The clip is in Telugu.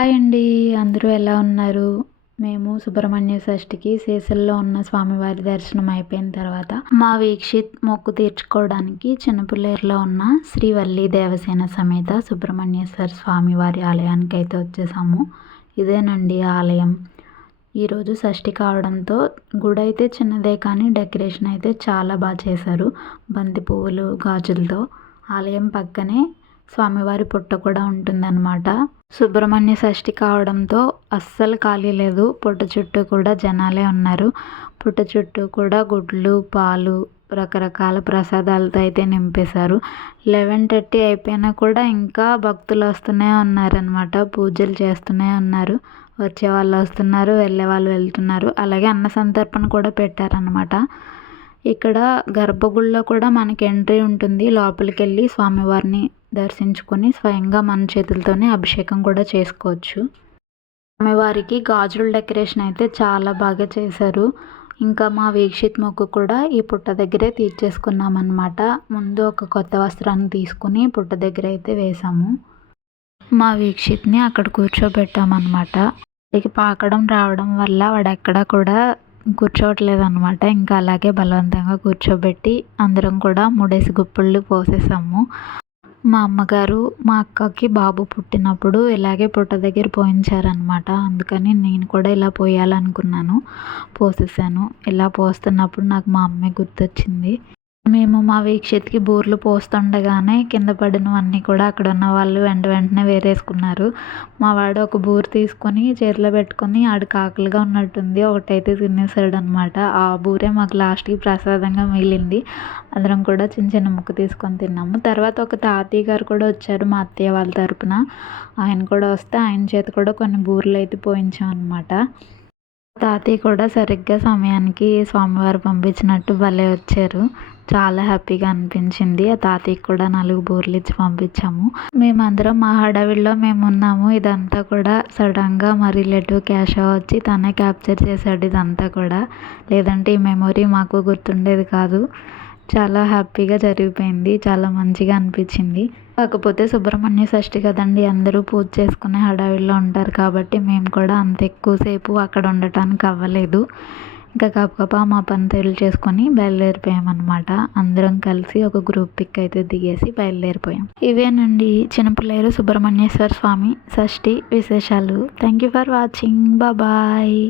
హాయ్ అండి. అందరూ ఎలా ఉన్నారు? మేము సుబ్రహ్మణ్య షష్ఠికి సీసల్లో ఉన్న స్వామివారి దర్శనం అయిపోయిన తర్వాత మా వీక్షిత్ మొక్కు తీర్చుకోవడానికి చిన్నపిల్లేరులో ఉన్న శ్రీ వల్లి దేవసేన సమేత సుబ్రహ్మణ్యేశ్వర స్వామివారి ఆలయానికి అయితే వచ్చేసాము. ఇదేనండి ఆలయం. ఈరోజు షష్ఠి కావడంతో గుడి అయితే చిన్నదే కానీ డెకరేషన్ అయితే చాలా బాగా చేశారు. బంతి పువ్వులు గాజులతో. ఆలయం పక్కనే స్వామివారి పుట్ట కూడా ఉంటుందన్నమాట. సుబ్రహ్మణ్య షష్ఠి కావడంతో అస్సలు ఖాళీ లేదు. పుట్ట చుట్టూ కూడా జనాలే ఉన్నారు. పుట్ట చుట్టూ కూడా గుడ్లు పాలు రకరకాల ప్రసాదాలతో అయితే నింపేశారు. లెవెన్ థర్టీ అయిపోయినా కూడా ఇంకా భక్తులు వస్తూనే ఉన్నారనమాట పూజలు చేస్తూనే ఉన్నారు. వచ్చే వాళ్ళు వస్తున్నారు వెళ్ళే వాళ్ళు వెళ్తున్నారు. అలాగే అన్న సంతర్పణ కూడా పెట్టారనమాట ఇక్కడ గర్భగుడిలో కూడా మనకి ఎంట్రీ ఉంటుంది. లోపలికి వెళ్ళి స్వామివారిని దర్శించుకొని స్వయంగా మన చేతులతోనే అభిషేకం కూడా చేసుకోవచ్చు. స్వామివారికి గాజుల డెకరేషన్ అయితే చాలా బాగా చేశారు. ఇంకా మా వీక్షిత్ మొక్కు కూడా ఈ పుట్ట దగ్గరే తీర్చేసుకున్నాం అనమాట ముందు ఒక కొత్త వస్త్రాన్ని తీసుకుని పుట్ట దగ్గర అయితే వేసాము మా వీక్షిత్ని అక్కడ కూర్చోబెట్టామన్నమాట. వాడికి పాకడం రావడం వల్ల వాడు కూడా కూర్చోవట్లేదు అనమాట ఇంకా అలాగే బలవంతంగా కూర్చోబెట్టి అందరం కూడా మూడేసి గుప్పిళ్ళు పోసేసాము. మా అమ్మగారు మా అక్కకి బాబు పుట్టినప్పుడు ఇలాగే పుట్ట దగ్గర పోయించారనమాట అందుకని నేను కూడా ఇలా పోయాలనుకున్నాను. పోసేసాను. ఇలా పోస్తున్నప్పుడు నాకు మా అమ్మే గుర్తొచ్చింది. మేము మా వీక్షిత్కి బూరెలు పోస్తుండగానే కింద పడినవన్నీ కూడా అక్కడ ఉన్న వాళ్ళు వెంట వెంటనే వేరేసుకున్నారు. మా వాడు ఒక బూర తీసుకొని చేతిలో పెట్టుకొని ఆడికి ఆకలిగా ఉన్నట్టుంది. ఒకటైతే తినేసాడు అనమాట ఆ బూరే మాకు లాస్ట్కి ప్రసాదంగా మిగిలింది. అందరం కూడా చిన్న చిన్న ముక్క తీసుకొని తిన్నాము. తర్వాత ఒక తాతయ్య గారు కూడా వచ్చారు మా అత్తయ్య వాళ్ళ తరపున. ఆయన కూడా వస్తే ఆయన చేత కూడా కొన్ని బూరెలు అయితే పోయించాం అనమాట తాతయ్య కూడా సరిగ్గా సమయానికి స్వామివారు పంపించినట్టు భలే వచ్చారు. చాలా హ్యాపీగా అనిపించింది. ఆ తాతయ్యకి కూడా నాలుగు బూర్లు ఇచ్చి పంపించాము. మేమందరం మా హడావిడిలో మేము ఉన్నాము ఇదంతా కూడా సడన్గా మా రిలేటివ్ క్యాష్ వచ్చి తనే క్యాప్చర్ చేశాడు ఇదంతా కూడా. లేదంటే ఈ మెమొరీ మాకు గుర్తుండేది కాదు. చాలా హ్యాపీగా జరిగిపోయింది. చాలా మంచిగా అనిపించింది. కాకపోతే సుబ్రహ్మణ్య షష్ఠి కదండి. అందరూ పూజ చేసుకునే హడావిడిలో ఉంటారు కాబట్టి మేము కూడా అంత ఎక్కువసేపు అక్కడ ఉండటానికి అవ్వలేదు. ఇంకా గబగబా మా పని తెలు చేసుకొని బయలుదేరిపోయామన్నమాట. అందరం కలిసి ఒక గ్రూప్ పిక్ అయితే దిగేసి బయలుదేరిపోయాం. ఇవేనండి చిన్నపిల్లలు సుబ్రహ్మణ్యేశ్వర స్వామి షష్ఠి విశేషాలు. Thank you for watching bye